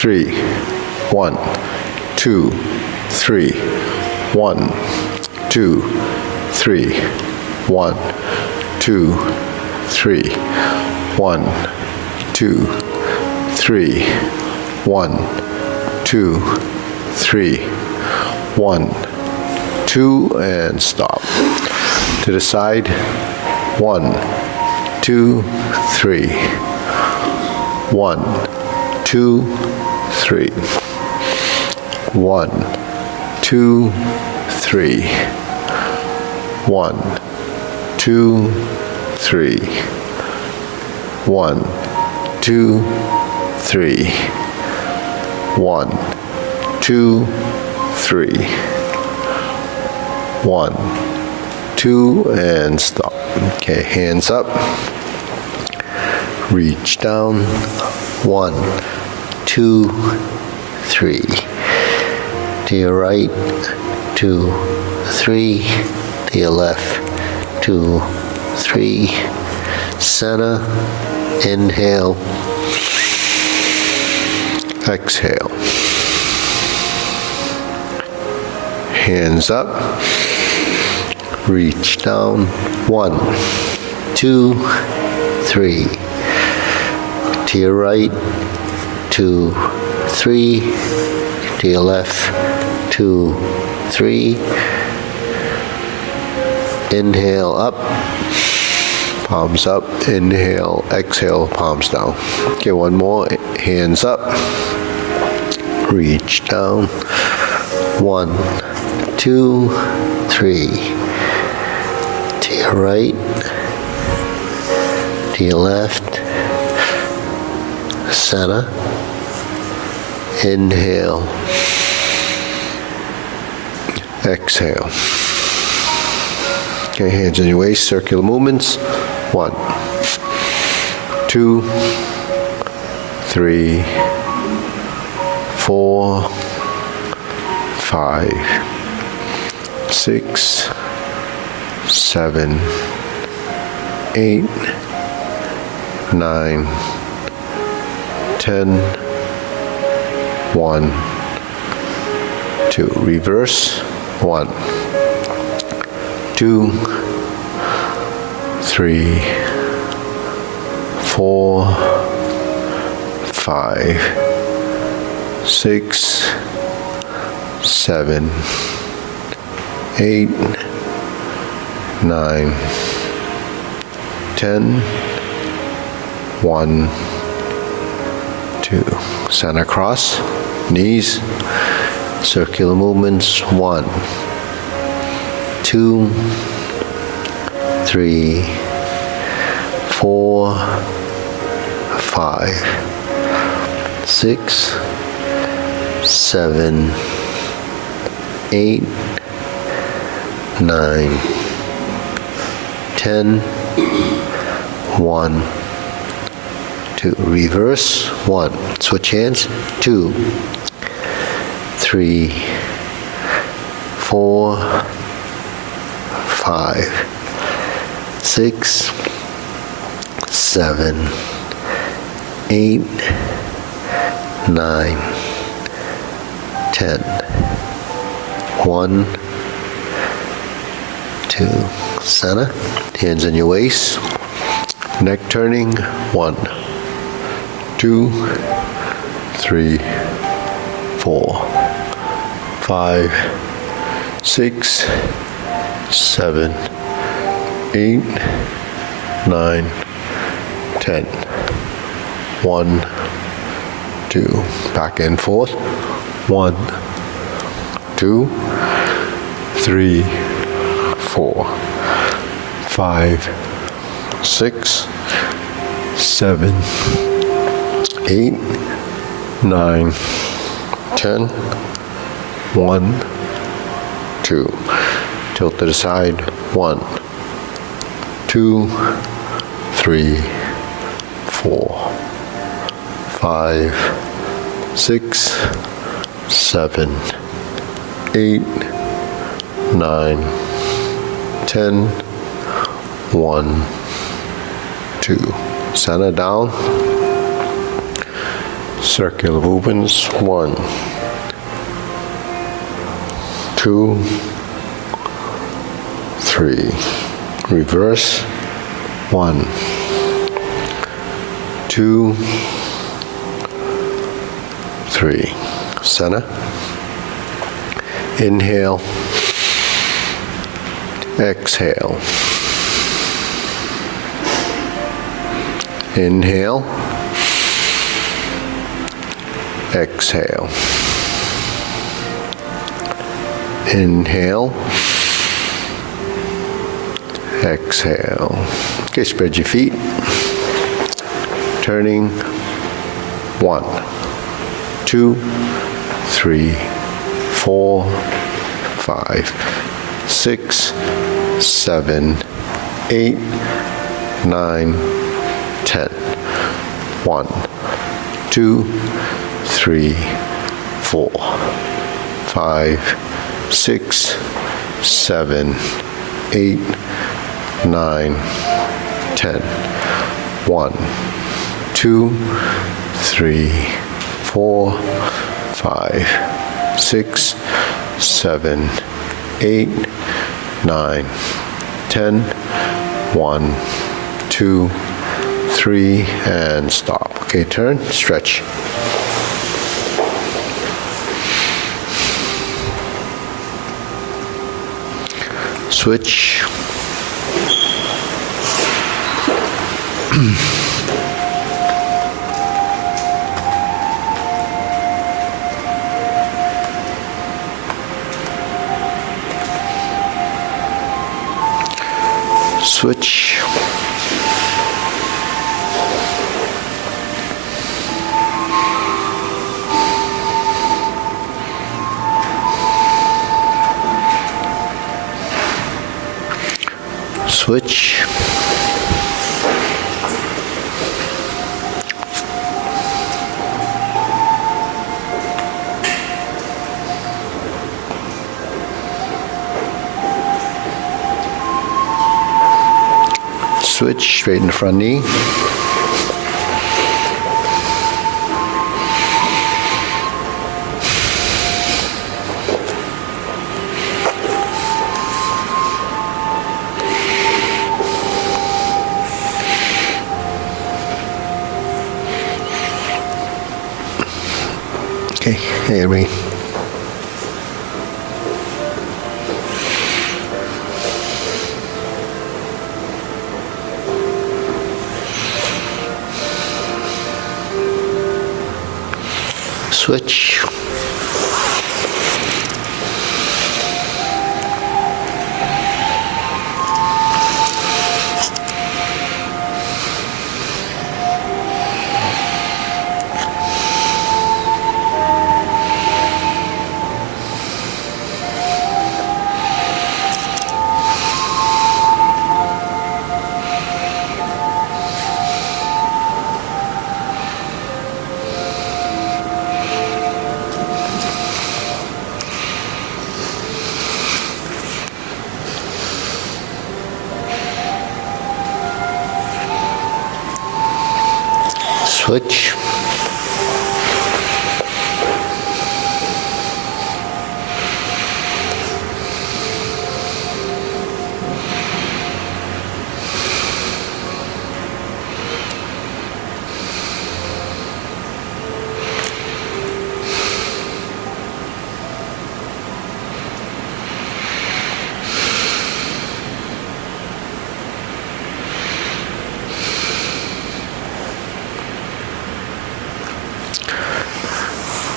3, 1, 2, 3, 1, 2, 3, 1, 2, 3, 1, 2, 3, 1, 2, 3, 1, 2, and stop. To the side, 1, 2, 3, 1, 2, 3, 1, 2, 3, 1, 2, 3, 1, 2, 3, 1, 2, 3, 1, 2, and stop. Okay, hands up. Reach down. 1, 2, 3. To your right, 2, 3. To your left, 2, 3. Center. Inhale. Exhale. Hands up. Reach down. 1, 2, 3. To your right, 2, 3. To your left, 2, 3. Inhale up. Palms up. Inhale. Exhale. Palms down. Okay, one more. Hands up. Reach down. 1, 2, 3. To your right. To your left. Center. Inhale. Exhale. Okay, hands on your waist, circular movements. 1, 2, 3, 4, 5, 6, 7, 8, 9, 10, 1, 2. Reverse. 1, 2, 3, 4, 5, 6, 7, 8, 9, 10, 1, 2. Center cross, knees, circular movements. 1, 2, 3, 4, 5, 6, 7, 8, 9, 10, 1, 2. Reverse. 1. Switch hands. 2, 3, 4, 5, 6, 7, 8, 9, 10. 1, 2. Center. Hands on your waist. Neck turning. 1, 2, 3, 4, 5, 6, 7, 8, 9, 10. 1, 2. Back and forth. 1, 2, 3, 4, 5, 6, 7, 8, 9, 10. 1, 2. Tilt to the side. 1, 2, 3, 4, 5, 6, 7, 8, 9, 10. 1, 2. Center down. Circular movements. 1, 2, 3. Reverse. 1, 2, 3. Center. Inhale. Exhale. Inhale. Exhale. Inhale. Exhale. Okay, spread your feet. Turning. 1, 2, 3, 4, 5, 6, 7, 8, 9, 10. 1, 2, 3, 4, 5, 6, 7, 8, 9, 10. 1, 2, 3, 4, 5, 6, 7, 8, 9, 10. 1, 2, 3, and stop. Okay, turn, stretch. Switch. Switch. Switch. Switch, straighten the front knee. Okay, hey everybody. Switch. Switch.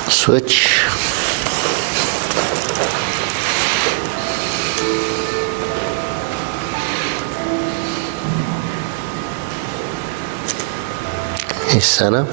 Switch. Okay, center.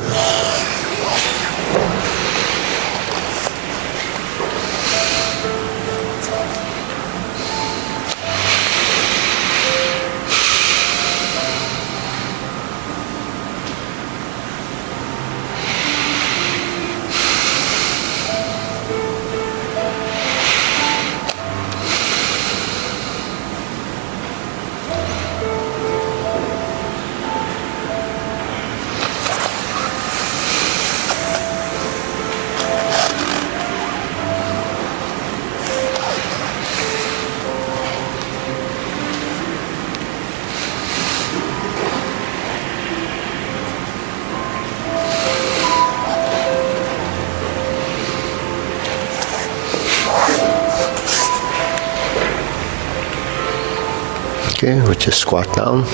Okay, we'll just squat down.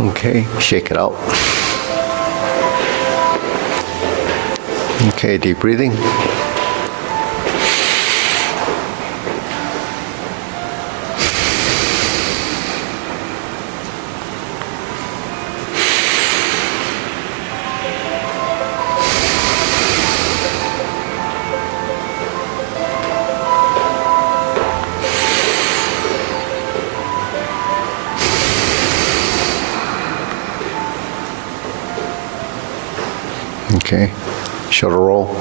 Okay, shake it out. Okay, deep breathing. Okay, shoulder roll.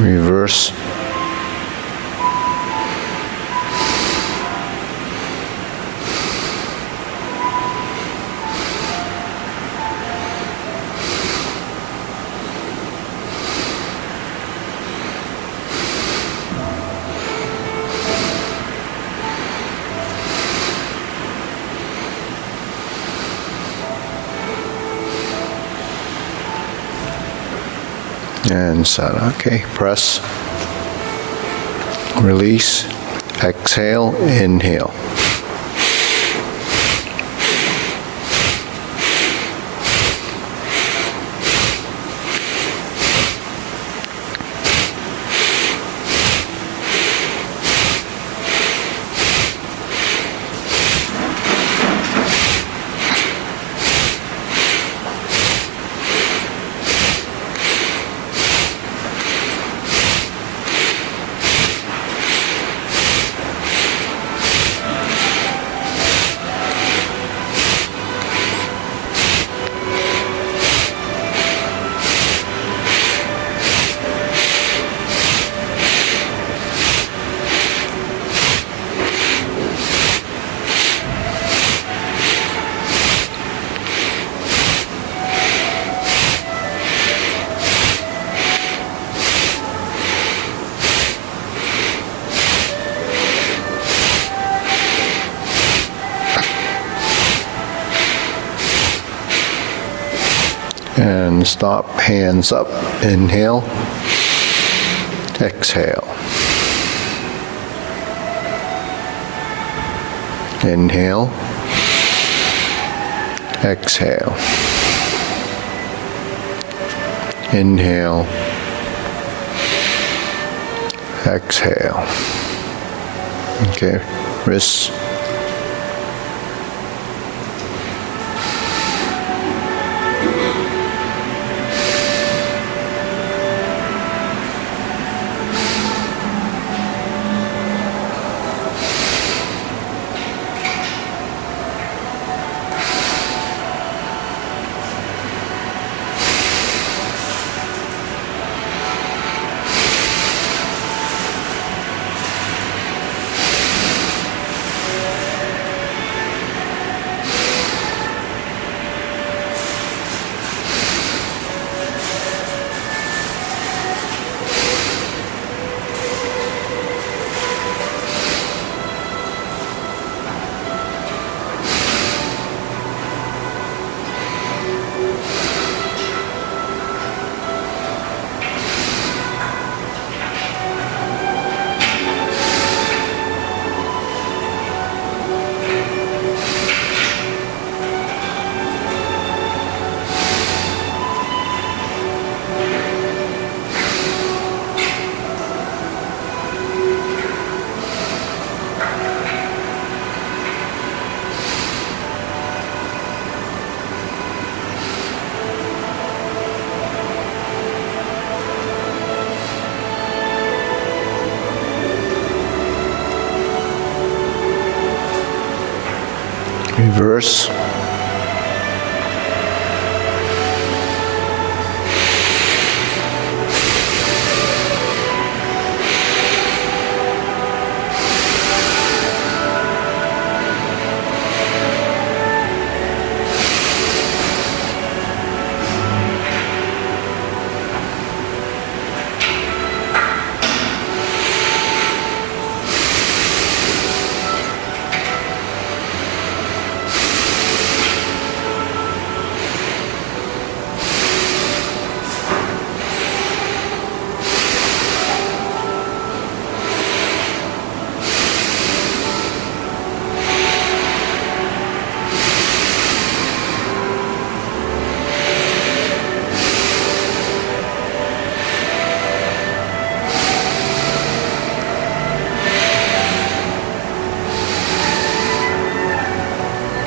Reverse. And sada. Okay, press. Release. Exhale. Inhale. And stop, hands up, inhale, exhale. Inhale, exhale. Inhale, exhale. Okay, wrists. Reverse.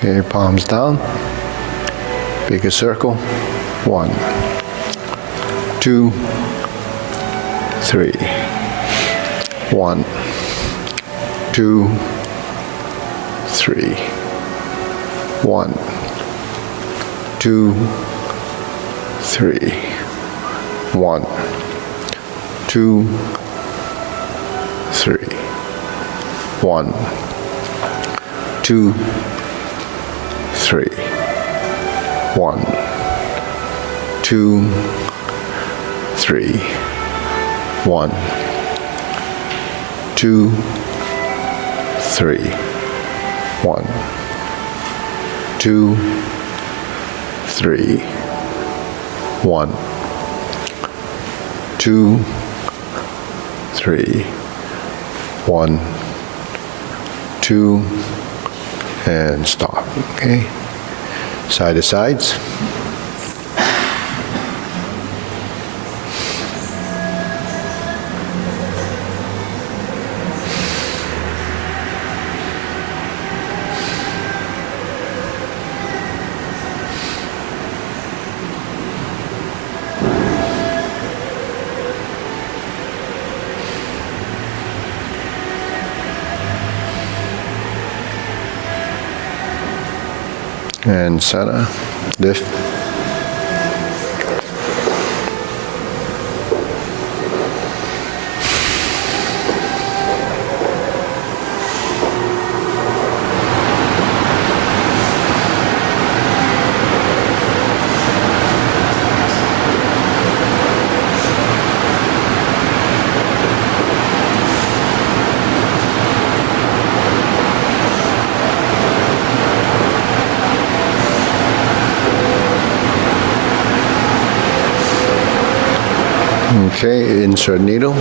Okay, palms down. Big a circle. 1, 2, 3. 1, 2, 3. 1, 2, 3. 1, 2, 3. 1, 2, 3. 1, 2, 3. 1, 2, 3. 1, 2, 3. 1, 2, 3. 1, 2, and stop. Okay. Side to sides. And center, lift. Okay, insert needle.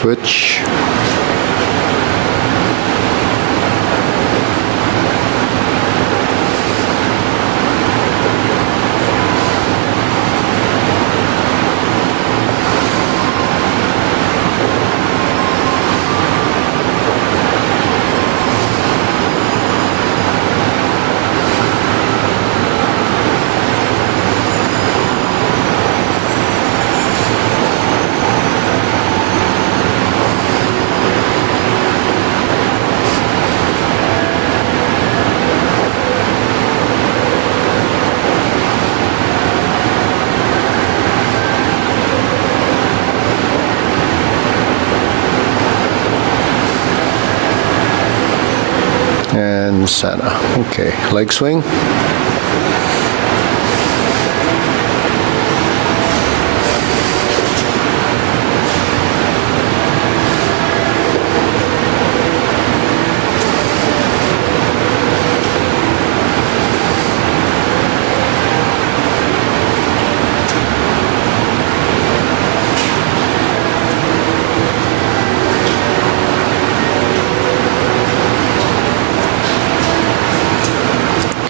switch. And center. Okay, leg swing.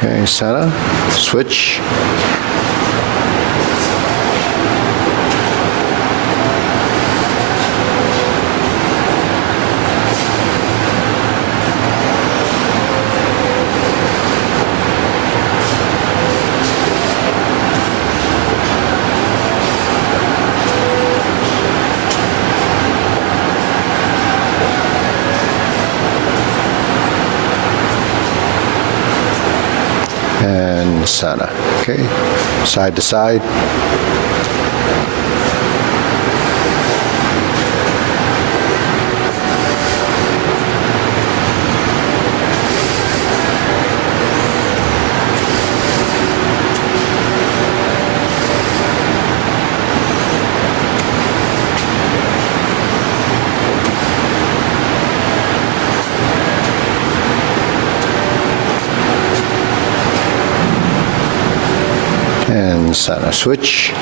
Okay, center, switch. And center. Okay, side to side. And center, switch.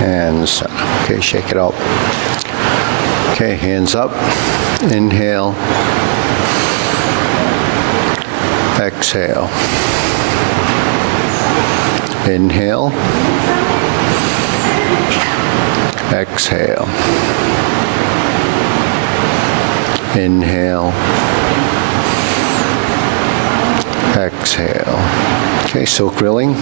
And center. Okay, shake it out. Okay, hands up. Inhale. Exhale. Inhale. Exhale. Inhale. Exhale. Okay, silk grilling.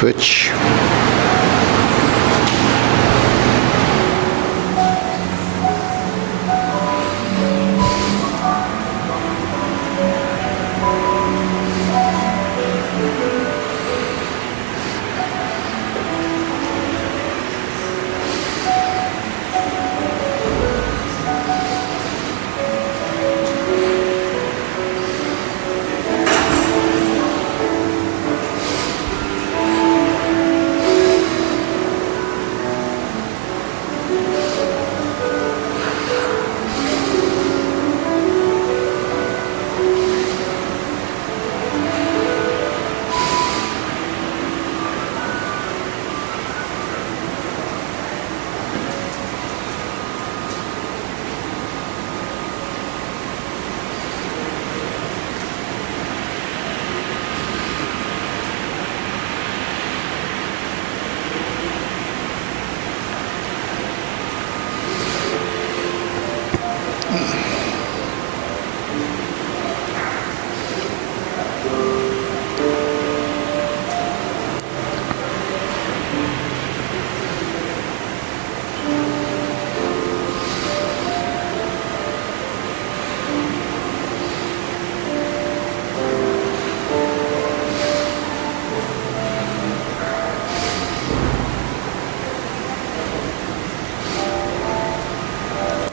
Switch.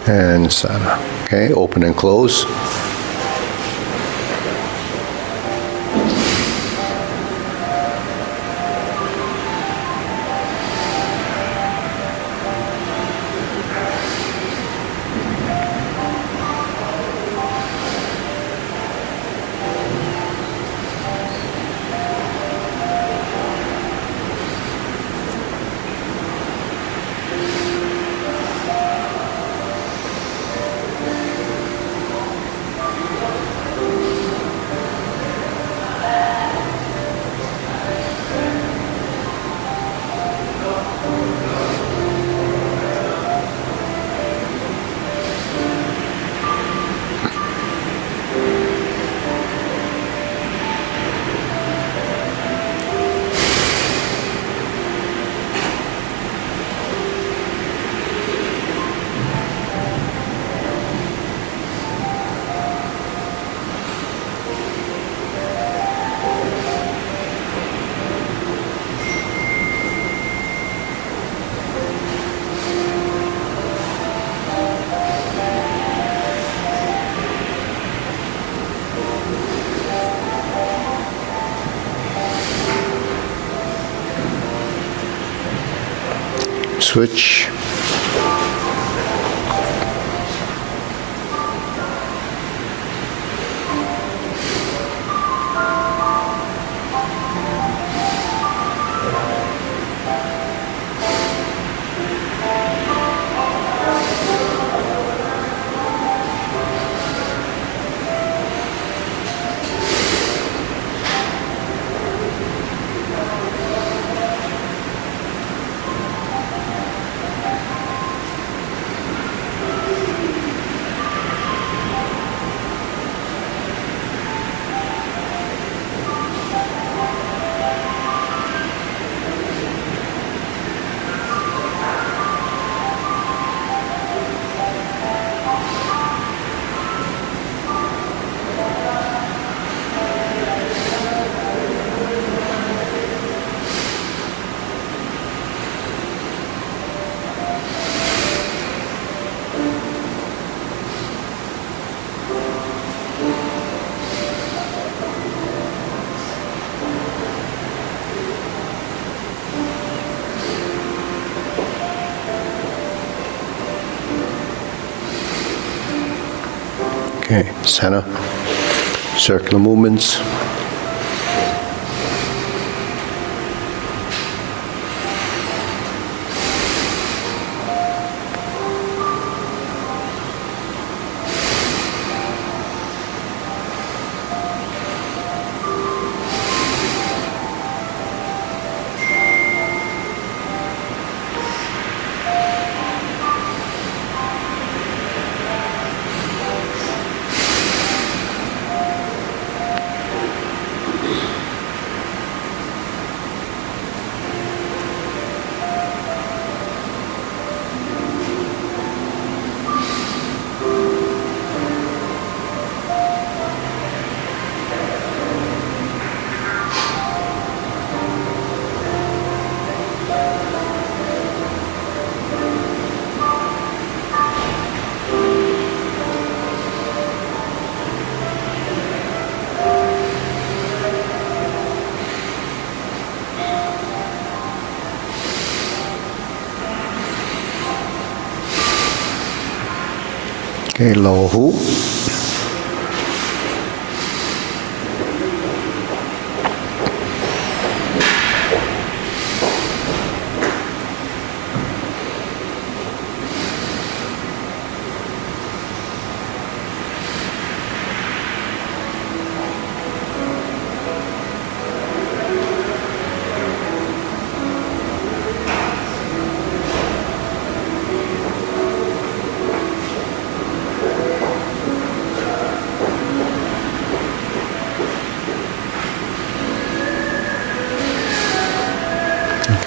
And Sana. Okay, open and close. Switch. Okay, center, circular movements. Okay, lower hoop.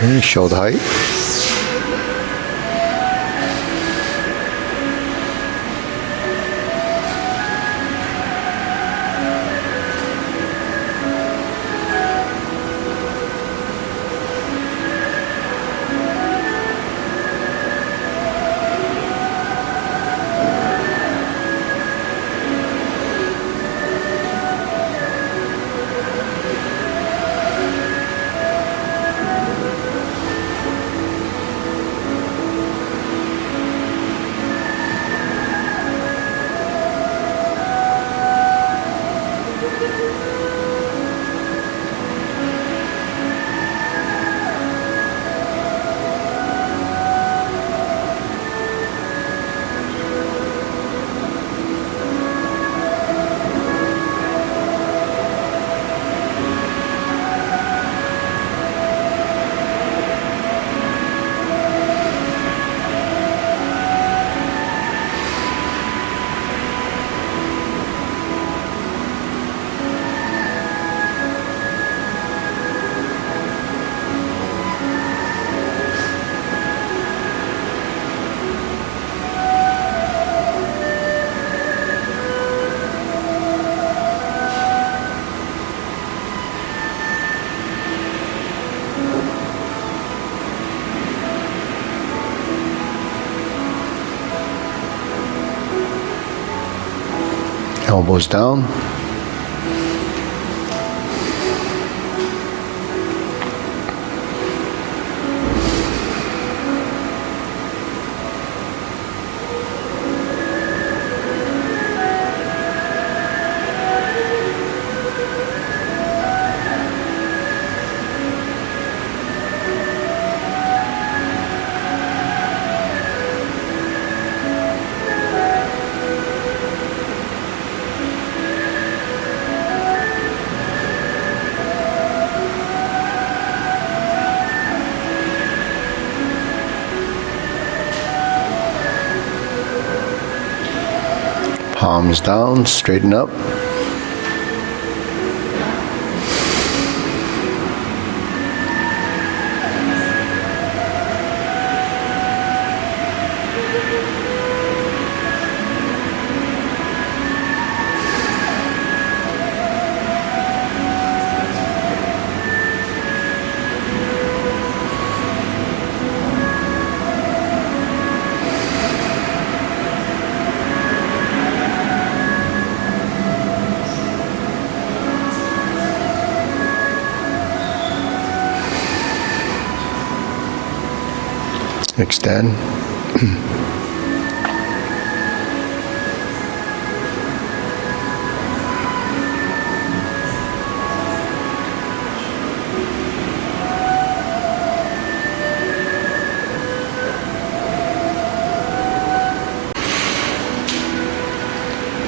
Okay, shoulder height. Elbows down. Palms down, straighten up. Extend.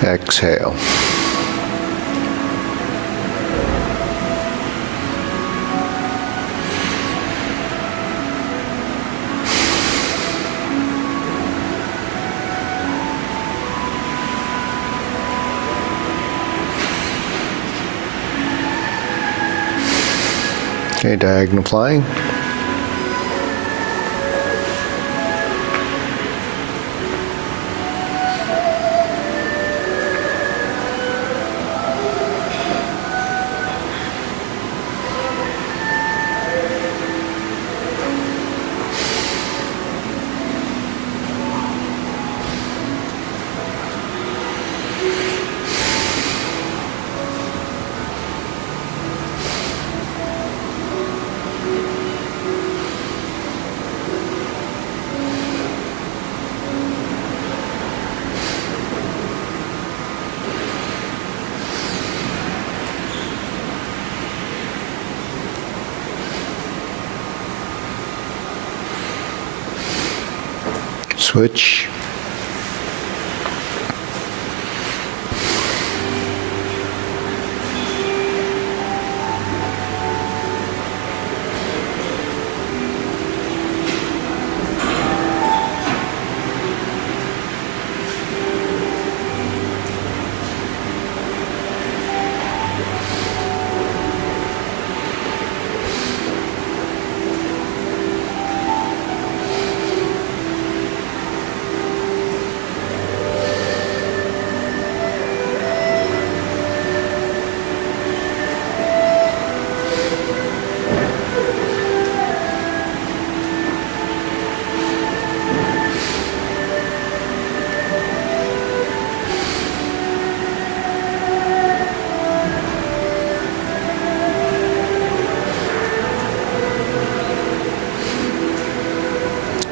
Exhale. Okay, diagonal flying. Switch.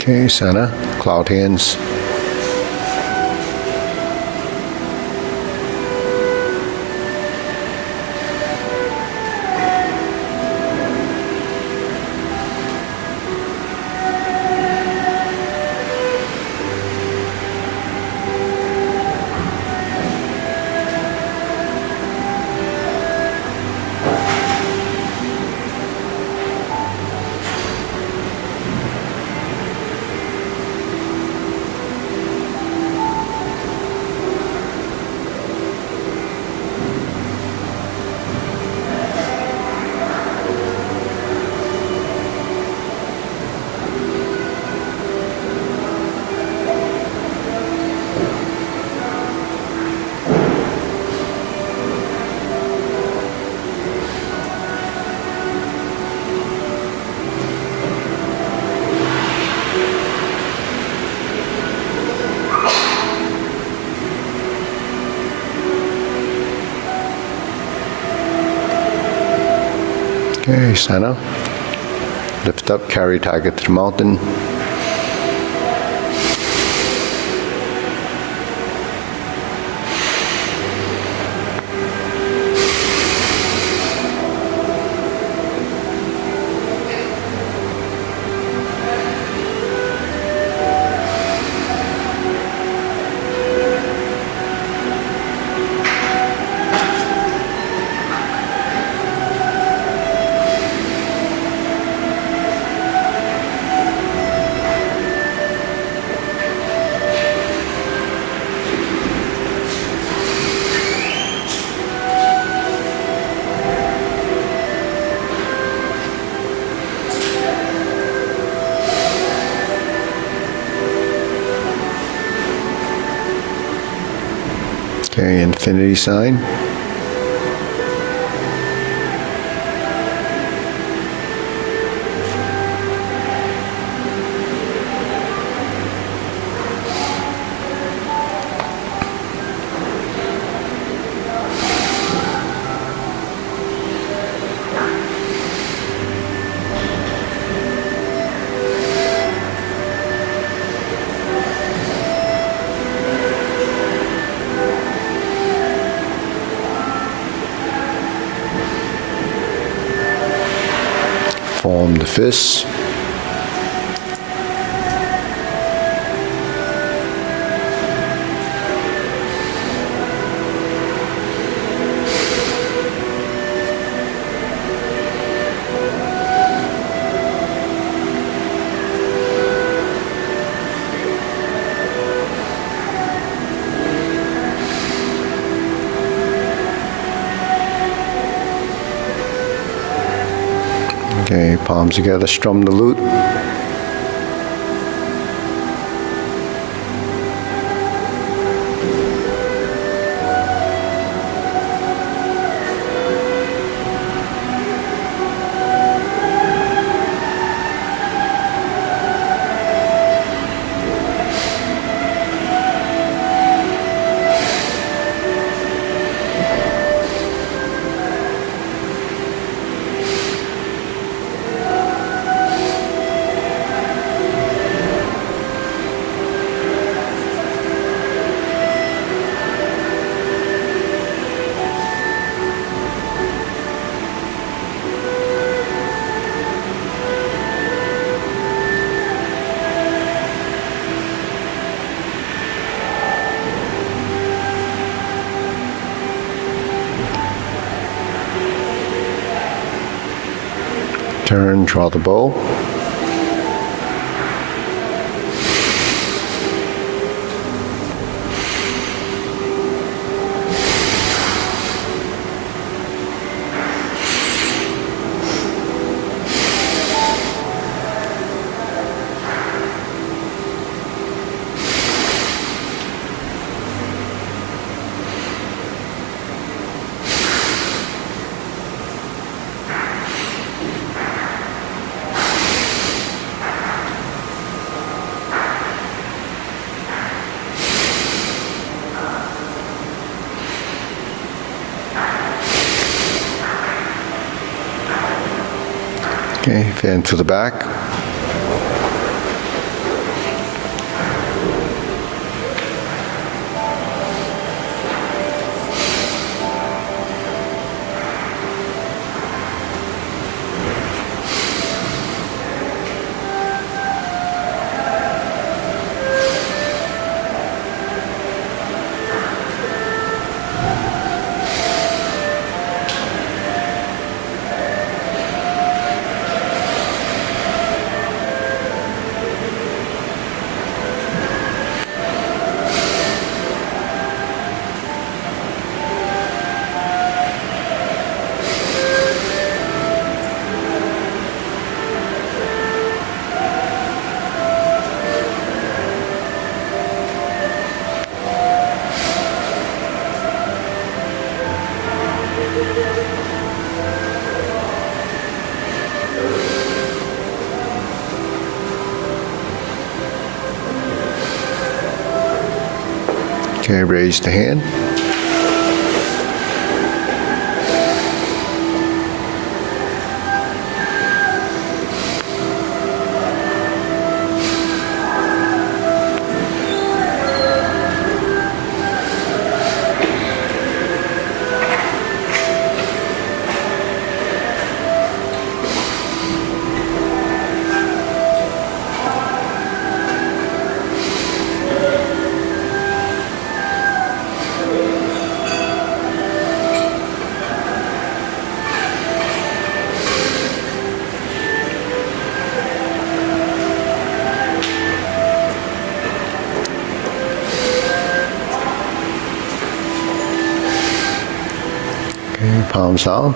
Okay, center, cloud hands. Okay, center. Lift up, carry target to the mountain. Okay, infinity sign. Form the fists. Okay, palms together, strum the lute. Turn, draw the bow. Okay, fan to the back. Okay, raise the hand. Okay, palms out.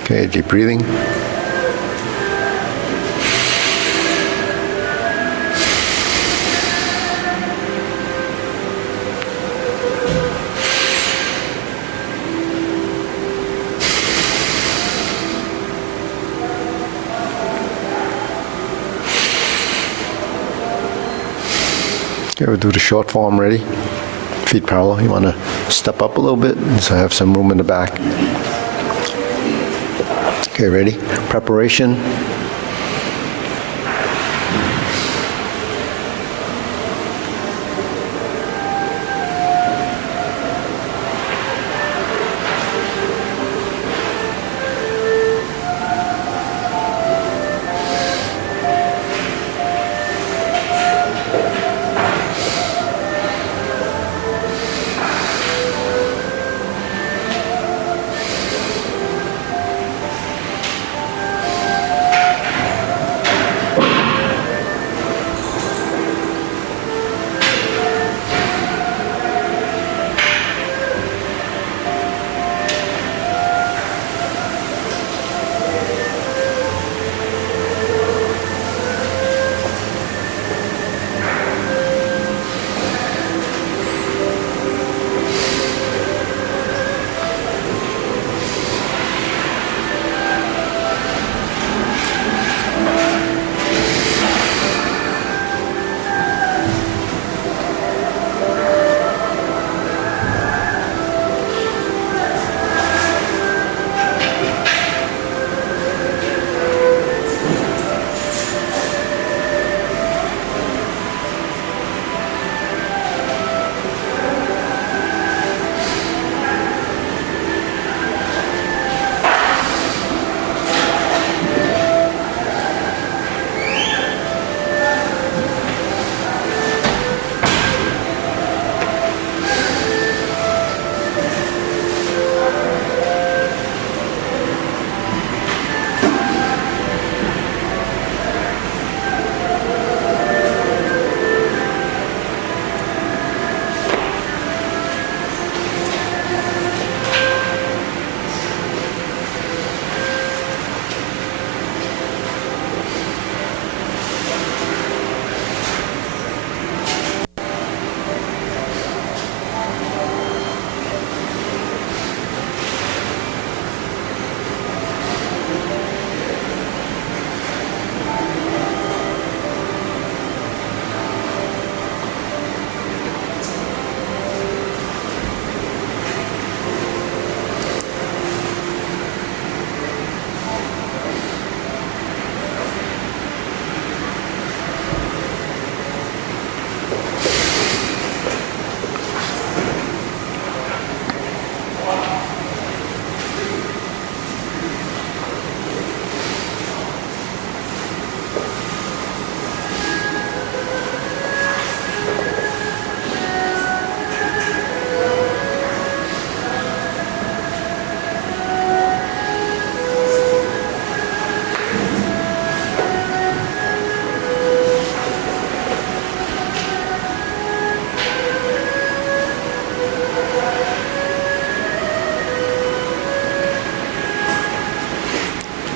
Okay, deep breathing. Okay, we'll do the short form. Ready? Feet parallel. You want to step up a little bit so I have some room in the back. Okay, ready? Preparation.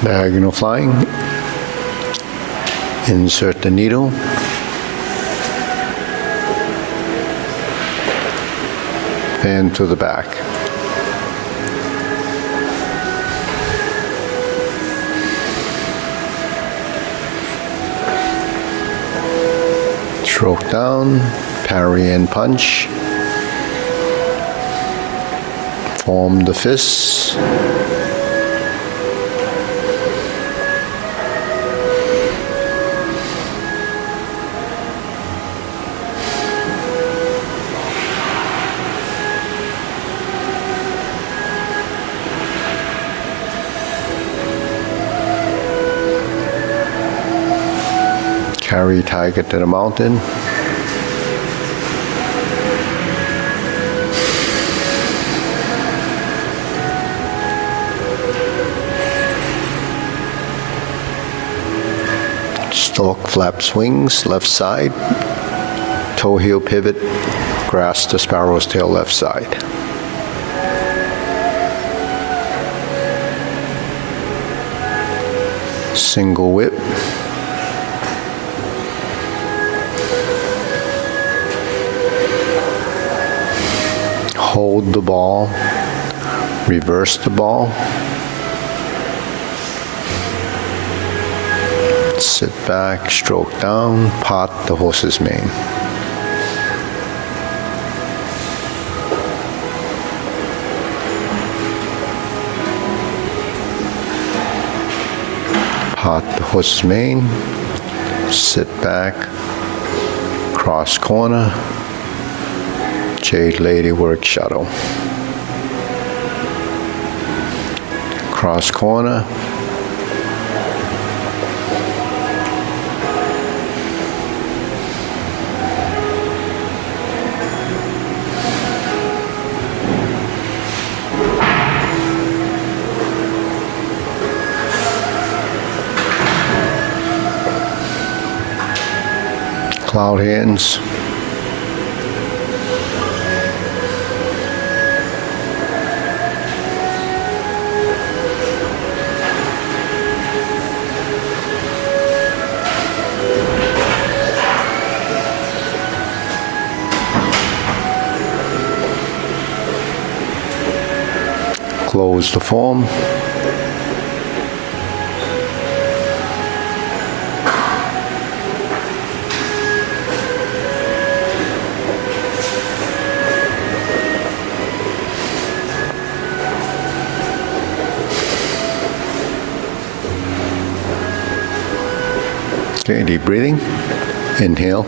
Diagonal flying. Insert the needle. And to the back. Stroke down, parry and punch. Form the fists. Carry tiger to the mountain. Stalk, flap, swings, left side. Toe heel pivot, grasp the sparrow's tail left side. Single whip. Hold the ball, reverse the ball. Sit back, stroke down, pot the horse's mane. Pot the horse's mane, sit back, cross corner, Jade Lady work shuttle. Cross corner. Cloud hands. Close the form. Okay, deep breathing. Inhale.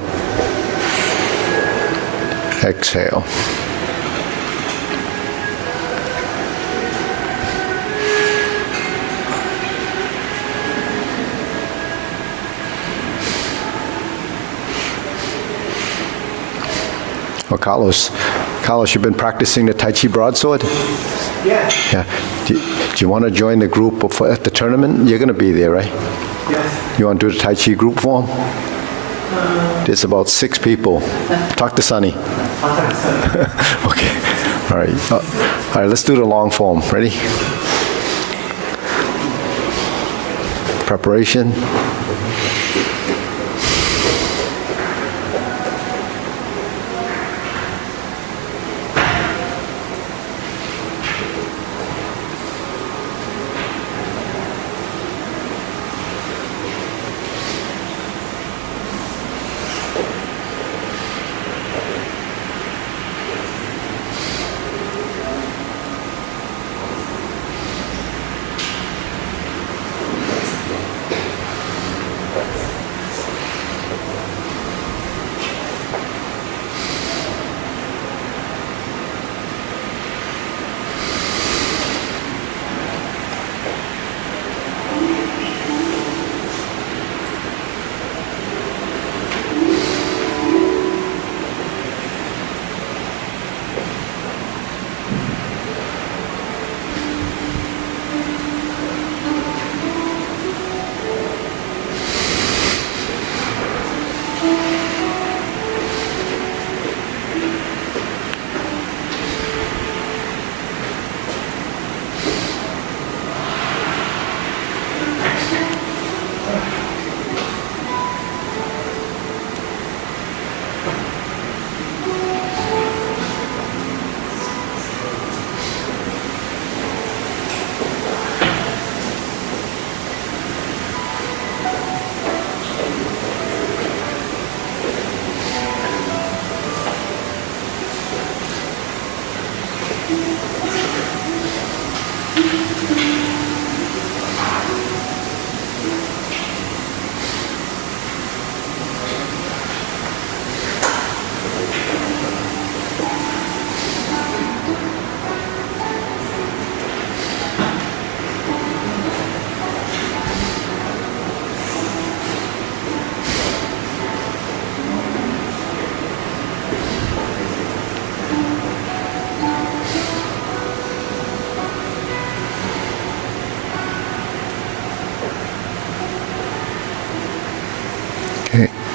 Exhale. Well, Carlos, you've been practicing the Tai Chi broadsword? Yeah. Yeah. Do you want to join the group at the tournament? You're going to be there, right? Yes. You want to do the Tai Chi group form? There's about 6 people. Talk to Sonny. Okay. All right. All right, let's do the long form. Ready? Preparation.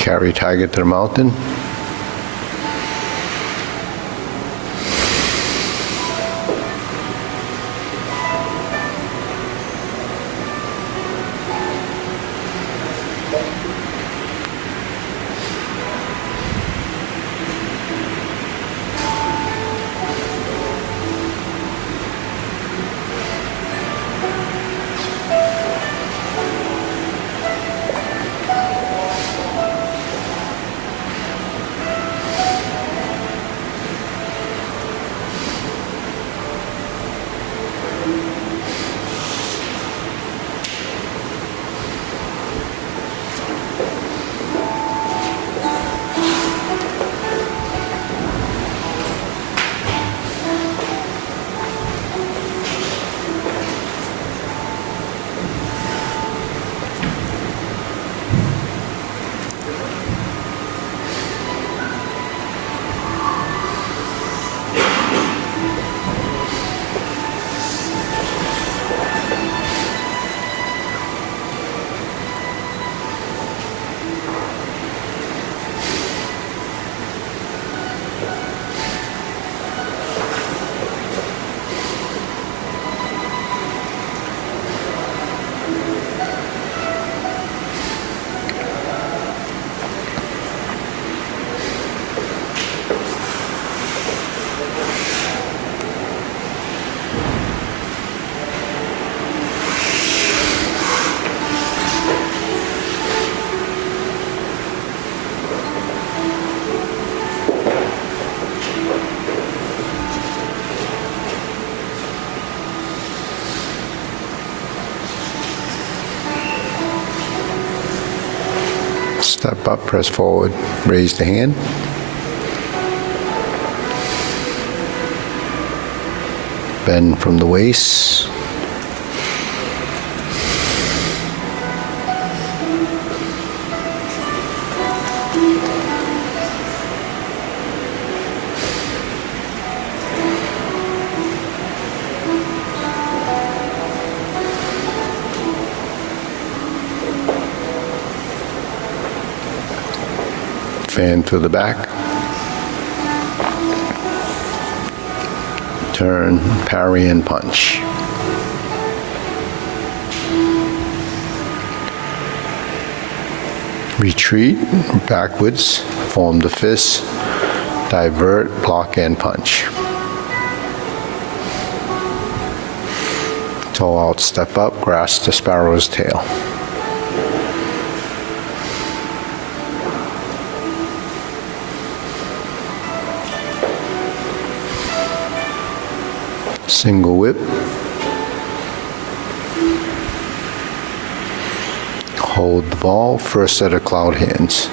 Carry tiger to the mountain. Step up, press forward, raise the hand. Bend from the waist. Fan to the back. Turn, parry, and punch. Retreat backwards, form the fist, divert, block, and punch. Toe out, step up, grasp the sparrow's tail. Single whip. Hold the ball, first set of cloud hands.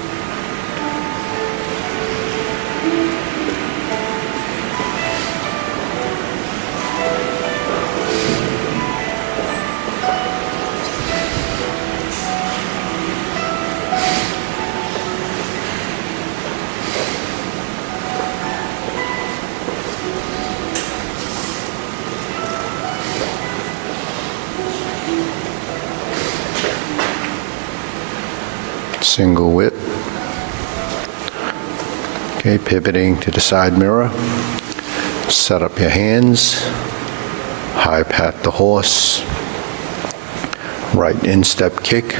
Single whip. Okay, pivoting to the side mirror. Set up your hands. High pat the horse. Right instep kick.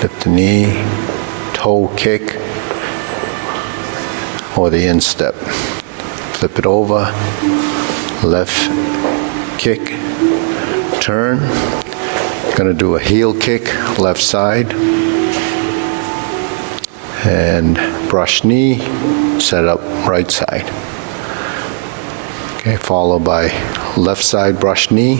Lift the knee. Toe kick. Or the instep. Flip it over. Left kick. Turn. Going to do a heel kick, left side, and brush knee, set up right side. Okay, followed by left side brush knee,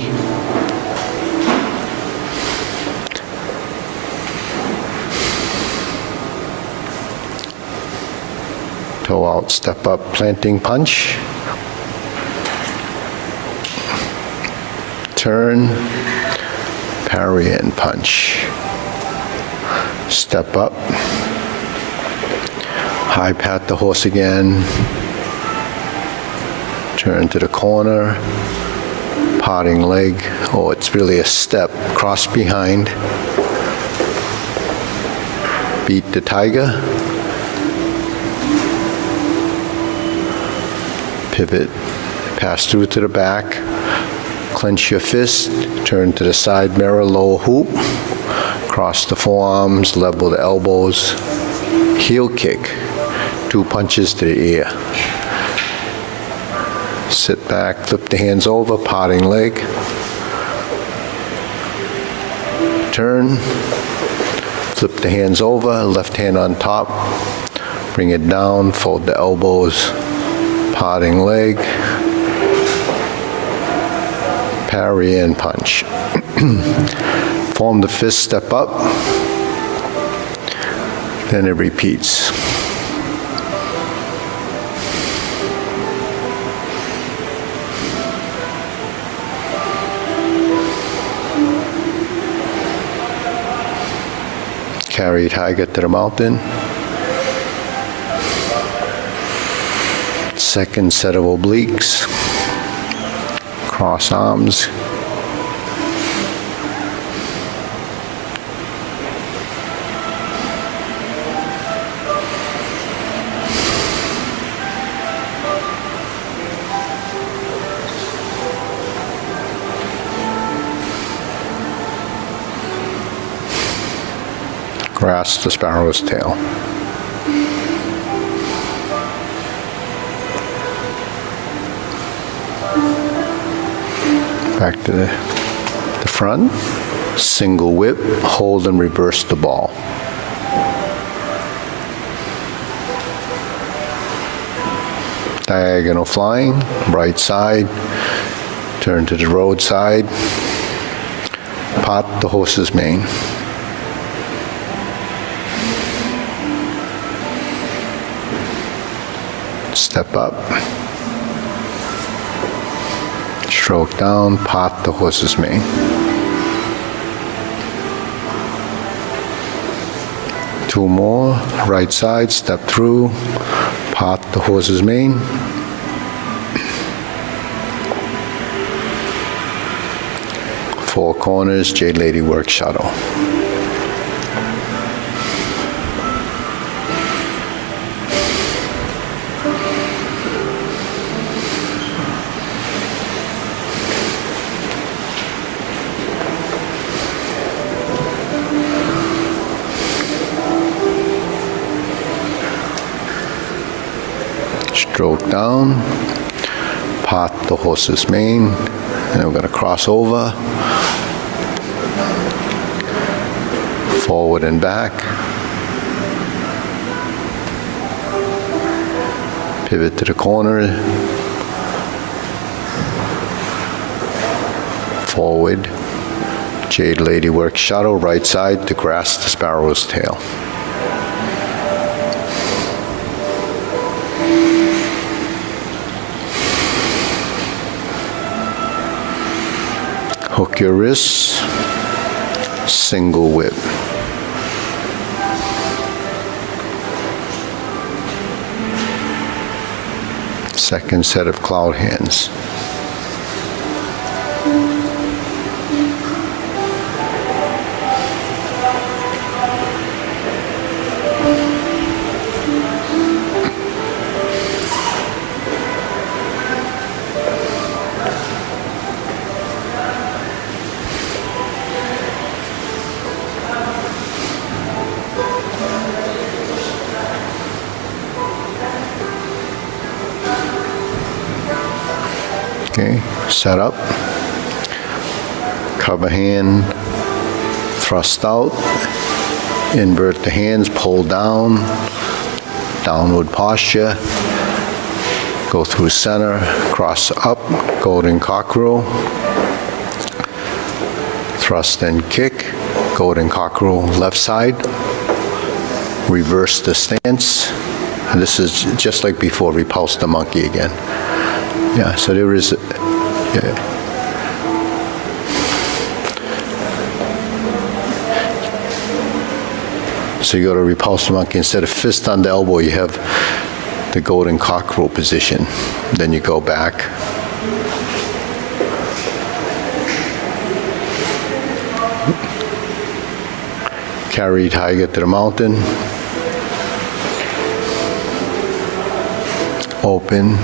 toe out, step up, planting punch, turn, parry and punch. Step up. High pat the horse again. Turn to the corner. Parting leg. Oh, it's really a step. Cross behind. Beat the tiger. Pivot, pass through to the back. Clench your fist, turn to the side mirror, lower hoop. Cross the forearms, level the elbows. Heel kick, 2 punches to the ear. Sit back, flip the hands over, parting leg. Turn, flip the hands over, left hand on top. Bring it down, fold the elbows, parting leg. Parry and punch. Form the fist, step up. Then it repeats. Carry tiger to the mountain. Second set of obliques. Cross arms. Grasp the sparrow's tail. Back to the front. Single whip, hold and reverse the ball. Diagonal flying, right side. Turn to the road side. Pot the horse's mane. Step up, stroke down, pot the horse's mane. Two more, right side, step through, pot the horse's mane. Four corners, Jade Lady work shuttle. Stroke down, pot the horse's mane, and we're going to cross over, forward and back, pivot to the corner, forward, Jade Lady work shuttle, right side to grasp the sparrow's tail. Hook your wrists, single whip. Second set of cloud hands. Okay, set up, cover hand, thrust out, invert the hands, pull down, downward posture, go through center, cross up, golden cockerel, thrust and kick, golden cockerel left side, reverse the stance, and this is just like before, repulse the monkey again. Yeah, so there is, so you go to repulse the monkey, instead of fist on the elbow, you have the golden cockerel position. Then you go back. Carry tiger to the mountain. Open.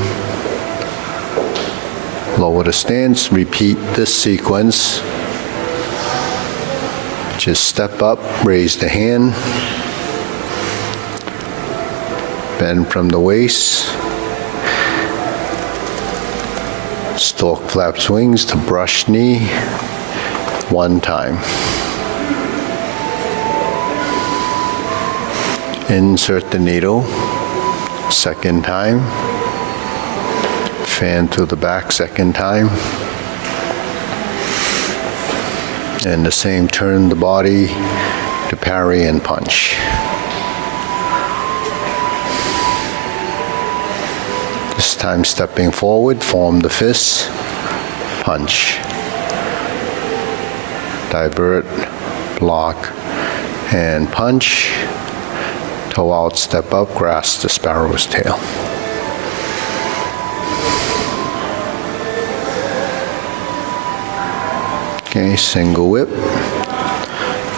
Lower the stance. Repeat this sequence. Just step up, raise the hand. Bend from the waist. Stork flaps wings to brush knee. One time. Insert the needle. Second time. Fan to the back second time. And the same, turn the body to parry and punch. This time stepping forward, form the fists, punch. Divert, block, and punch. Toe out, step up, grasp the sparrow's tail. Okay, single whip.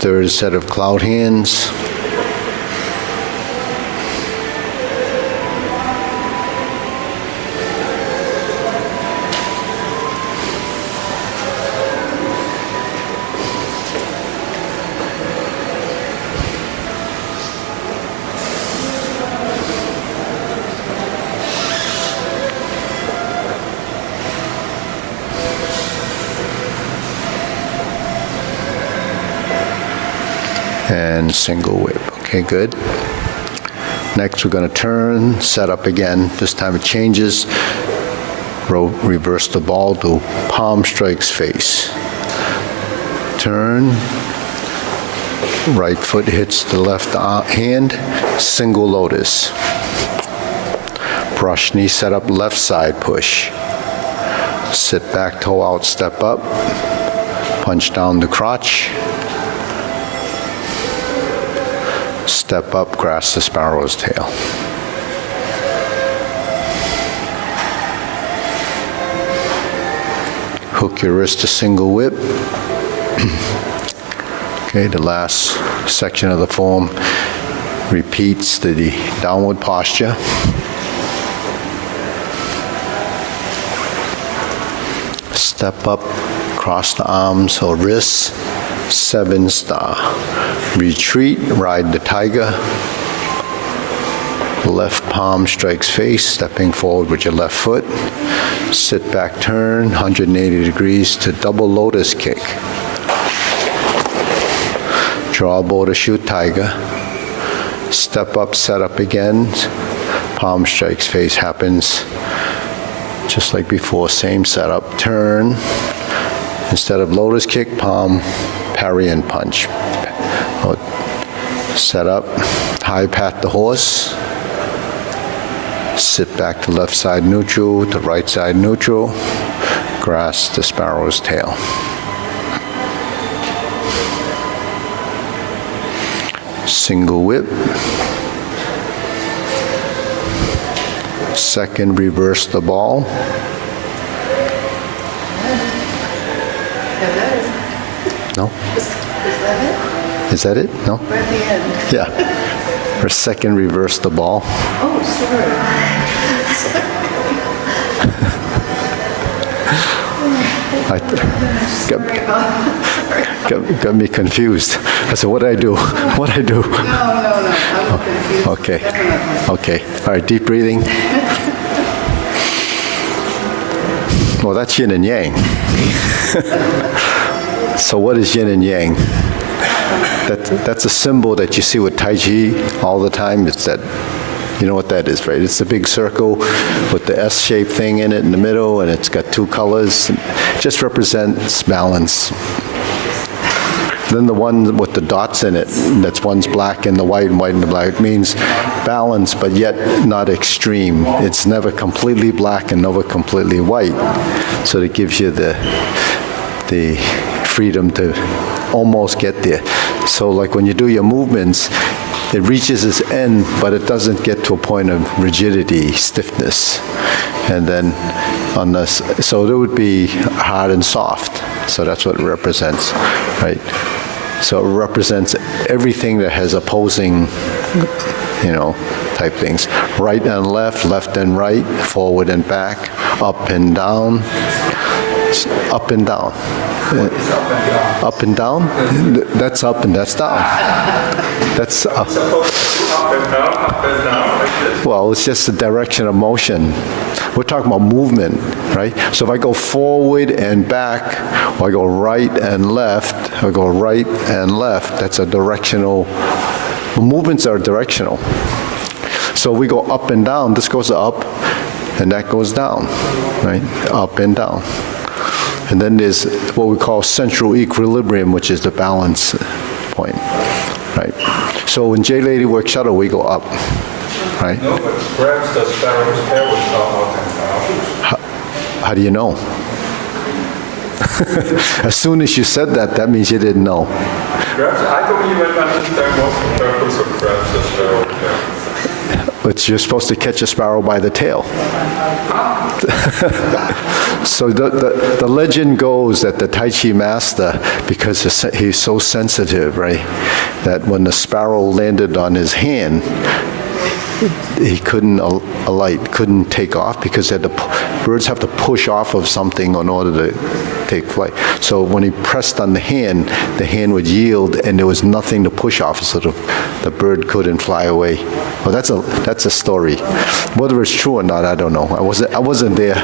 Third set of cloud hands. And single whip. Okay, good. Next, we're going to turn, set up again. This time it changes. Reverse the ball to palm strikes face. Turn. Right foot hits the left hand. Single lotus. Brush knee, set up, left side push. Sit back, toe out, step up. Punch down the crotch. Step up, grasp the sparrow's tail. Hook your wrist to single whip. Okay, the last section of the form repeats the downward posture. Step up, cross the arms or wrists, 7-star. Retreat, ride the tiger. Left palm strikes face, stepping forward with your left foot. Sit back, turn, 180 degrees to double lotus kick. Draw bow to shoot tiger. Step up, set up again. Palm strikes face happens just like before, same setup. Turn. Instead of lotus kick, palm, parry and punch. Set up, high pat the horse. Sit back to left side neutral, to right side neutral. Grasp the sparrow's tail. Single whip. Second, reverse the ball. No? Is that it? No? We're at the end. Yeah. For second, reverse the ball. Oh, Got me confused. I said, what did I do? What did I do? No, I'm confused. Okay. Definitely. Okay. All right, deep breathing. Well, that's yin and yang. So what is yin and yang? That's a symbol that you see with Tai Chi all the time. It's that, you know what that is, right? It's a big circle with the S-shaped thing in it in the middle, and it's got two colors. It just represents balance. Then the one with the dots in it, that's one's black and the white and white and the black, means balance, but yet not extreme. It's never completely black and never completely white. So it gives you the freedom to almost get there. So like when you do your movements, it reaches its end, but it doesn't get to a point of rigidity, stiffness. And then on this, so it would be hard and soft. So that's what it represents, right? So it represents everything that has opposing, type things. Right and left, left and right, forward and back, up and down, up and down. Up and down? That's up and that's down. That's up. Up and down, like this. Well, it's just the direction of motion. We're talking about movement, right? So if I go forward and back, or I go right and left, or I go right and left, that's a directional, movements are directional. So we go up and down, this goes up, and that goes down, right? Up and down. And then there's what we call central equilibrium, which is the balance point, right? So in J-Lady Work Shuttle, we go up, right? No, but perhaps the sparrow's tail would come up and down. How do you know? As soon as you said that, that means you didn't know. Perhaps I don't even understand what's the purpose of perhaps the sparrow's tail. But you're supposed to catch a sparrow by the tail. So the legend goes that the Tai Chi master, because he's so sensitive, right, that when the sparrow landed on his hand, he couldn't alight, couldn't take off, because birds have to push off of something in order to take flight. So when he pressed on the hand would yield, and there was nothing to push off, so the bird couldn't fly away. Well, that's a story. Whether it's true or not, I don't know. I wasn't there.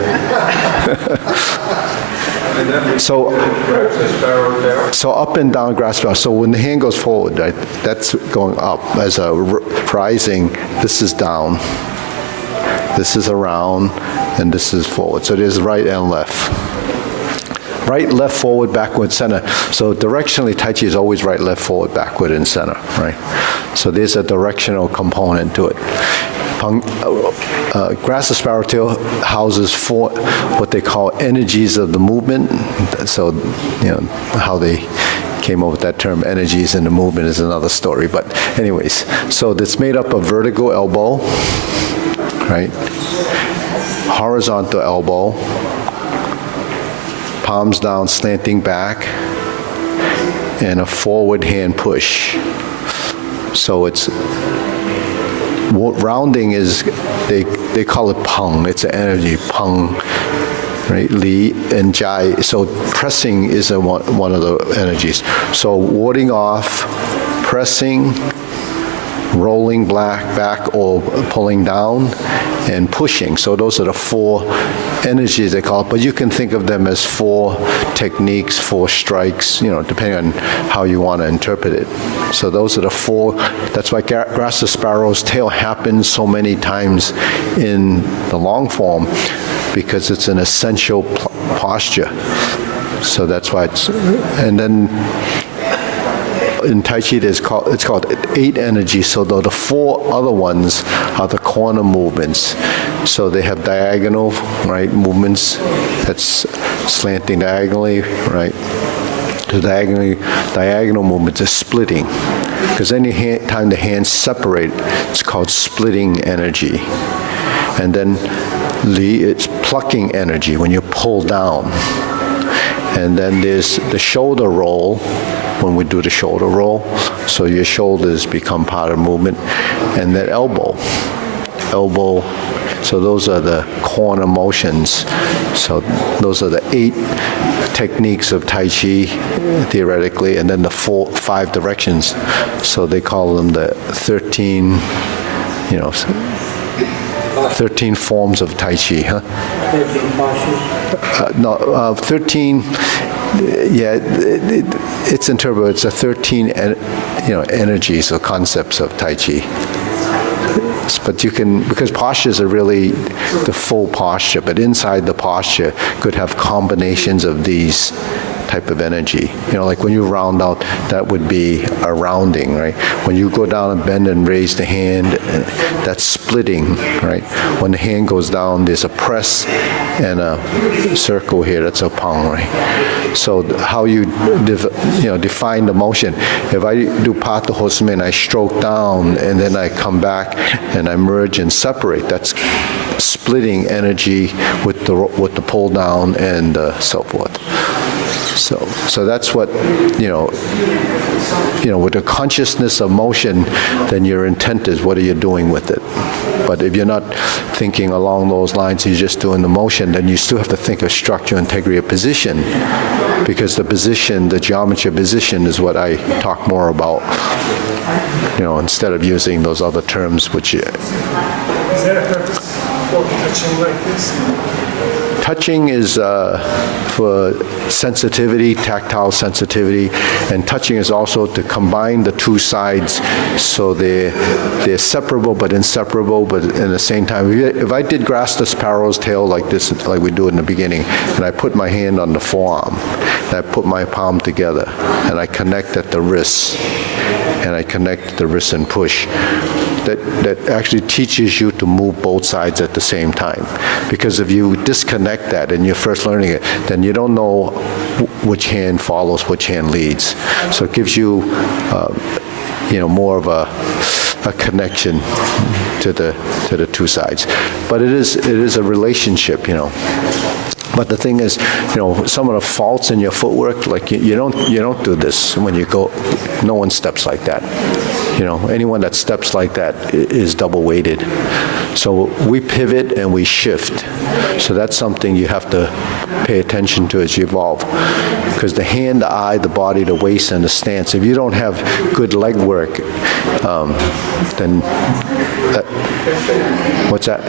So up and down grass sparrow. So when the hand goes forward, right, that's going up. As a rising, this is down, this is around, and this is forward. So there's right and left. Right, left, forward, backward, center. So directionally, Tai Chi is always right, left, forward, backward, and center, right? So there's a directional component to it. Grass sparrowtail houses four, what they call energies of the movement. So, how they came up with that term, energies in the movement, is another story. But anyways, so it's made up of vertical elbow, right? Horizontal elbow, palms down, slanting back, and a forward hand push. So it's rounding is, they call it pung. It's an energy, pung, right? Li and jai. So pressing is one of the energies. So warding off, pressing, rolling back or pulling down, and pushing. So those are the four energies they call it, but you can think of them as four techniques, four strikes, depending on how you want to interpret it. So those are the four. That's why grass sparrow's tail happens so many times in the long form, because it's an essential posture. So that's why and then in Tai Chi, it's called 8 energies, so the 4 other ones are the corner movements. So they have diagonal, right, movements, that's slanting diagonally, right? The diagonal movements is splitting, because any time the hands separate, it's called splitting energy. And then Li, it's plucking energy when you pull down. And then there's the shoulder roll, when we do the shoulder roll, so your shoulders become part of the movement. And then elbow, so those are the corner motions. So those are the 8 techniques of Tai Chi, theoretically, and then the 5 directions. So they call them the 13 forms of Tai Chi, huh? 13 postures. 13, yeah, it's interpreted, it's the 13, energies or concepts of Tai Chi. But you can, because postures are really the full posture, but inside the posture could have combinations of these type of energy. Like when you round out, that would be a rounding, right? When you go down and bend and raise the hand, that's splitting, right? When the hand goes down, there's a press and a circle here, that's a pang, right? So how you define the motion. If I do Pata Hosmen, I stroke down and then I come back and I merge and separate, that's splitting energy with the pull down and so forth. So that's what, with the consciousness of motion, then your intent is what are you doing with it. But if you're not thinking along those lines, you're just doing the motion, then you still have to think of structure, integrity of position, because the position, the geometry of position is what I talk more about, instead of using those other terms, which Is there a purpose for touching like this? touching is for sensitivity, tactile sensitivity, and touching is also to combine the two sides so they're separable but inseparable, but in the same time. If I did grasp the sparrow's tail like this, like we do in the beginning, and I put my hand on the forearm, and I put my palm together, and I connect at the wrists, and I connect the wrist and push, that actually teaches you to move both sides at the same time. Because if you disconnect that and you're first learning it, then you don't know which hand follows, which hand leads. So it gives you, more of a connection to the two sides. But it is a relationship, But the thing is, some of the faults in your footwork, like you don't do this when you go. No one steps like that. Anyone that steps like that is double weighted. So we pivot and we shift. So that's something you have to pay attention to as you evolve. Because the hand, the eye, the body, the waist, and the stance, if you don't have good leg work, then what's that?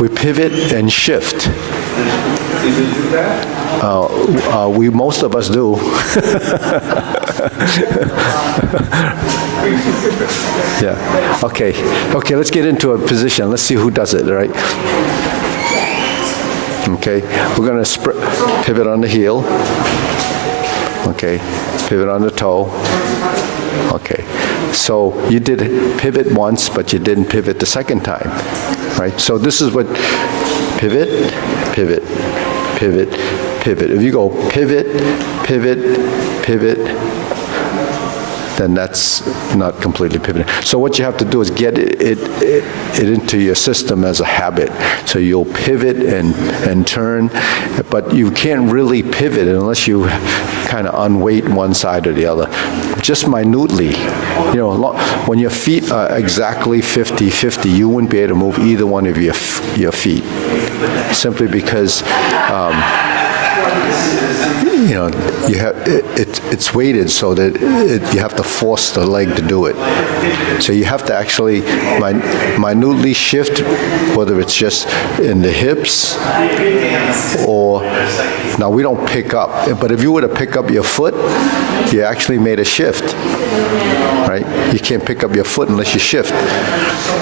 We pivot and shift. Most of us do. Yeah. Okay, let's get into a position. Let's see who does it, all right? Okay, we're going to pivot on the heel. Okay, pivot on the toe. Okay, so you did pivot once, but you didn't pivot the second time, right? So this is what pivot, pivot, pivot, pivot. If you go pivot, pivot, pivot, then that's not completely pivoting. So what you have to do is get it into your system as a habit. So you'll pivot and turn, but you can't really pivot unless you kind of unweight one side or the other. Just minutely. When your feet are exactly 50-50, you wouldn't be able to move either one of your feet. Simply because it's weighted so that you have to force the leg to do it. So you have to actually minutely shift, whether it's just in the hips or, now we don't pick up, but if you were to pick up your foot, you actually made a shift, right? You can't pick up your foot unless you shift.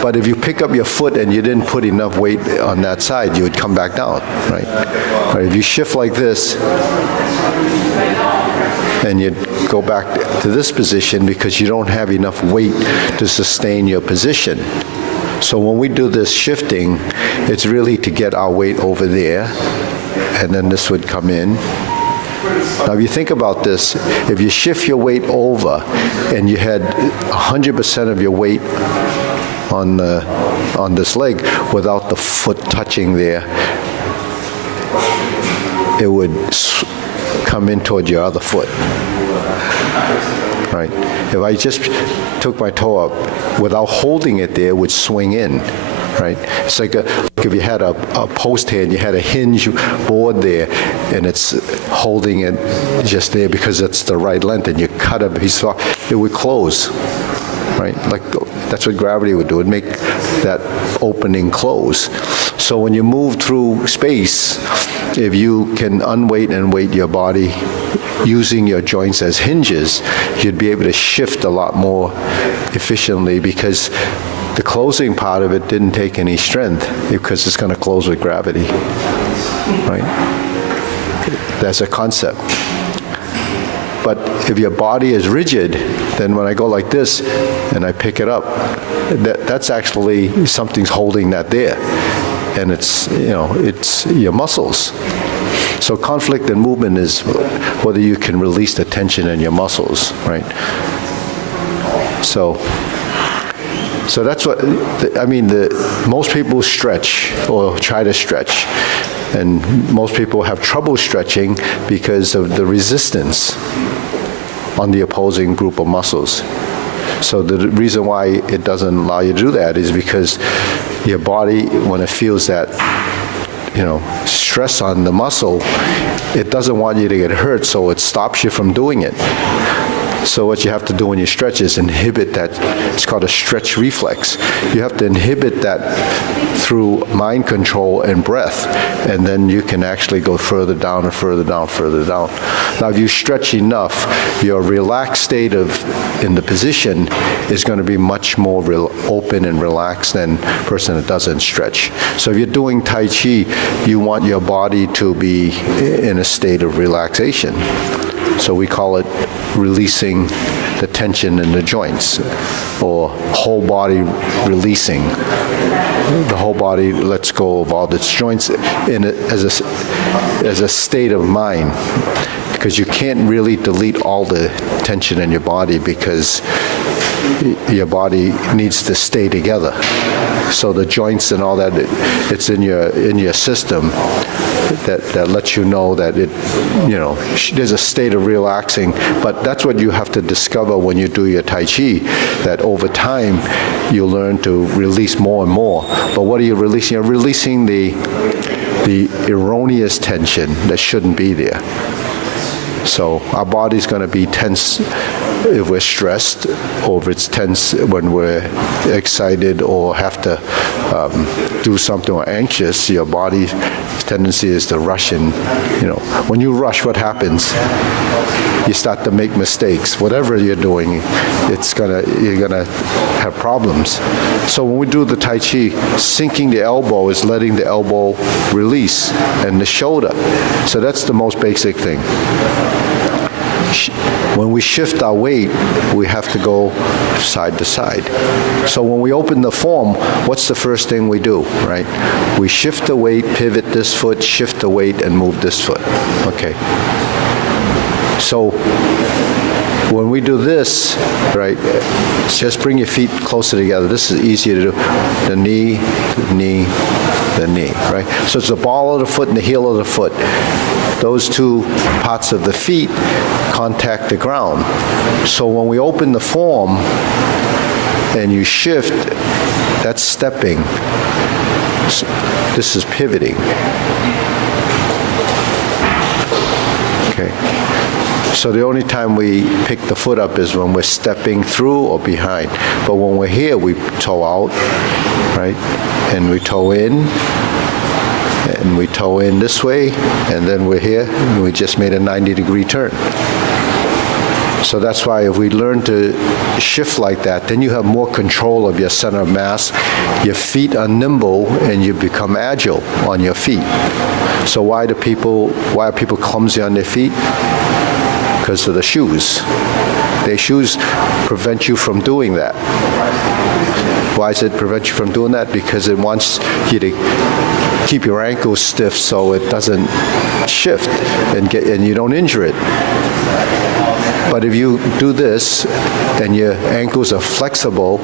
But if you pick up your foot and you didn't put enough weight on that side, you would come back down, right? Or if you shift like this, and you go back to this position because you don't have enough weight to sustain your position. So when we do this shifting, it's really to get our weight over there, and then this would come in. Now, if you think about this, if you shift your weight over and you had 100% of your weight on this leg without the foot touching there, it would come in toward your other foot, right? If I just took my toe up without holding it there, it would swing in, right? It's like if you had a post here and you had a hinge board there and it's holding it just there because it's the right length, and you cut a piece off, it would close, right? Like that's what gravity would do. It would make that opening close. So when you move through space, if you can unweight and weight your body using your joints as hinges, you'd be able to shift a lot more efficiently because the closing part of it didn't take any strength because it's going to close with gravity, right? That's a concept. But if your body is rigid, then when I go like this and I pick it up, that's actually something's holding that there. And it's your muscles. So conflict and movement is whether you can release the tension in your muscles, right? So that's what, most people stretch or try to stretch. And most people have trouble stretching because of the resistance on the opposing group of muscles. So the reason why it doesn't allow you to do that is because your body, when it feels that, stress on the muscle, it doesn't want you to get hurt, so it stops you from doing it. So what you have to do when you stretch is inhibit that. It's called a stretch reflex. You have to inhibit that through mind control and breath, and then you can actually go further down and further down, further down. Now, if you stretch enough, your relaxed state in the position is going to be much more open and relaxed than a person that doesn't stretch. So if you're doing Tai Chi, you want your body to be in a state of relaxation. So we call it releasing the tension in the joints, or whole body releasing. The whole body lets go of all its joints as a state of mind, because you can't really delete all the tension in your body because your body needs to stay together. So the joints and all that, it's in your system that lets you know that there's a state of relaxing. But that's what you have to discover when you do your Tai Chi, that over time you learn to release more and more. But what are you releasing? You're releasing the erroneous tension that shouldn't be there. So our body's going to be tense if we're stressed, or if it's tense when we're excited or have to do something or anxious. Your body's tendency is to rush, and when you rush, what happens? You start to make mistakes. Whatever you're doing, you're gonna have problems. So when we do the Tai Chi, sinking the elbow is letting the elbow release, and the shoulder. So that's the most basic thing. When we shift our weight, we have to go side to side. So when we open the form, what's the first thing we do, right? We shift the weight, pivot this foot, shift the weight, and move this foot. Okay. So when we do this, right, just bring your feet closer together. This is easier to do. The knee, the knee, the knee, right? So it's the ball of the foot and the heel of the foot. Those two parts of the feet contact the ground. So when we open the form and you shift, that's stepping. So this is pivoting. Okay. So the only time we pick the foot up is when we're stepping through or behind. But when we're here, we toe out, right? And we toe in. And we toe in this way, and then we're here, and we just made a 90-degree turn. So that's why if we learn to shift like that, then you have more control of your center of mass. Your feet are nimble, and you become agile on your feet. So why are people clumsy on their feet? Because of the shoes. Their shoes prevent you from doing that. Why does it prevent you from doing that? Because it wants you to keep your ankles stiff so it doesn't shift and you don't injure it. But if you do this and your ankles are flexible,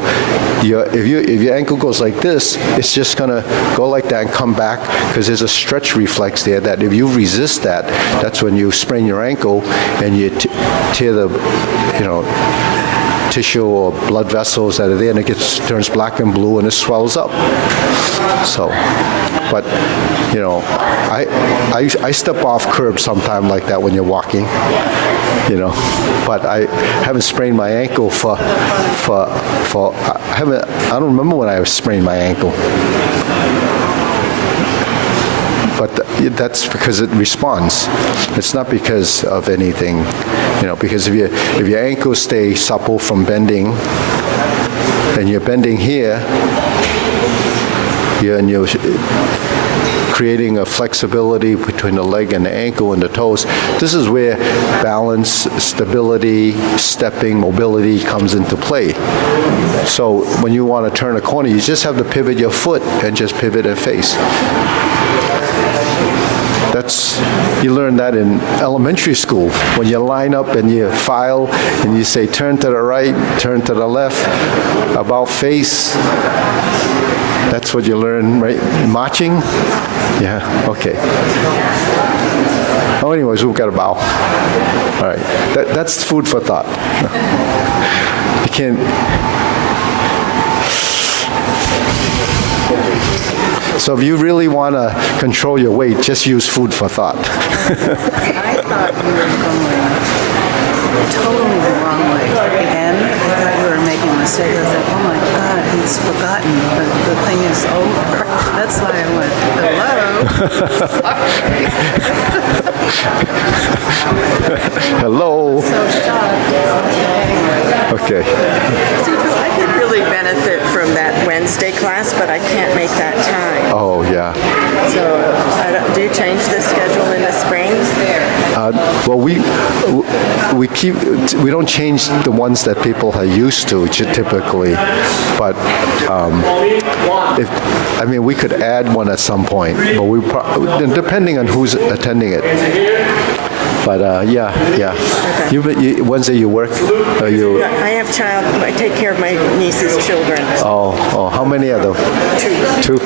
if your ankle goes like this, it's just going to go like that and come back, because there's a stretch reflex there that if you resist that, that's when you sprain your ankle and you tear the tissue or blood vessels that are there, and it turns black and blue and it swells up. So, but I step off curb sometime like that when you're walking, but I haven't sprained my ankle I don't remember when I sprained my ankle. But that's because it responds. It's not because of anything, because if your ankles stay supple from bending, and you're bending here, and you're creating a flexibility between the leg and the ankle and the toes. This is where balance, stability, stepping, mobility comes into play. So when you want to turn a corner, you just have to pivot your foot and just pivot and face. You learn that in elementary school, when you line up and you file and you say turn to the right, turn to the left, about face. That's what you learn, right? Marching? Yeah, okay. Oh, anyways, we've got to bow. All right, that's food for thought. You can't... So if you really want to control your weight, just use food for thought. I thought you were going totally the wrong way. At the end, I thought you were making a mistake. I was like, oh my God, he's forgotten. The thing is over. That's why I went, Hello. hello. So shocked. Okay. I could really benefit from that Wednesday class, but I can't make that time. Oh, yeah. So do you change the schedule in the spring? Well, we don't change the ones that people are used to typically, but we could add one at some point, but depending on who's attending it. But yeah. Okay. Wednesday you work? Or you? I have I take care of my niece's children. Oh, how many are there? Two.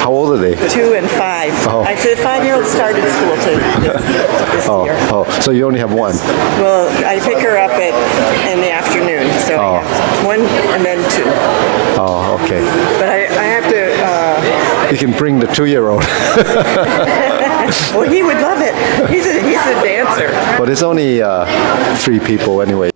How old are they? 2 and 5. Oh. Actually, the 5-year-old started school too this year. Oh, so you only have one? Well, I pick her up in the afternoon, so I have 1 and then 2. Oh, okay. But I have to. You can bring the 2-year-old. Well, he would love it. He's a dancer. But it's only 3 people anyway.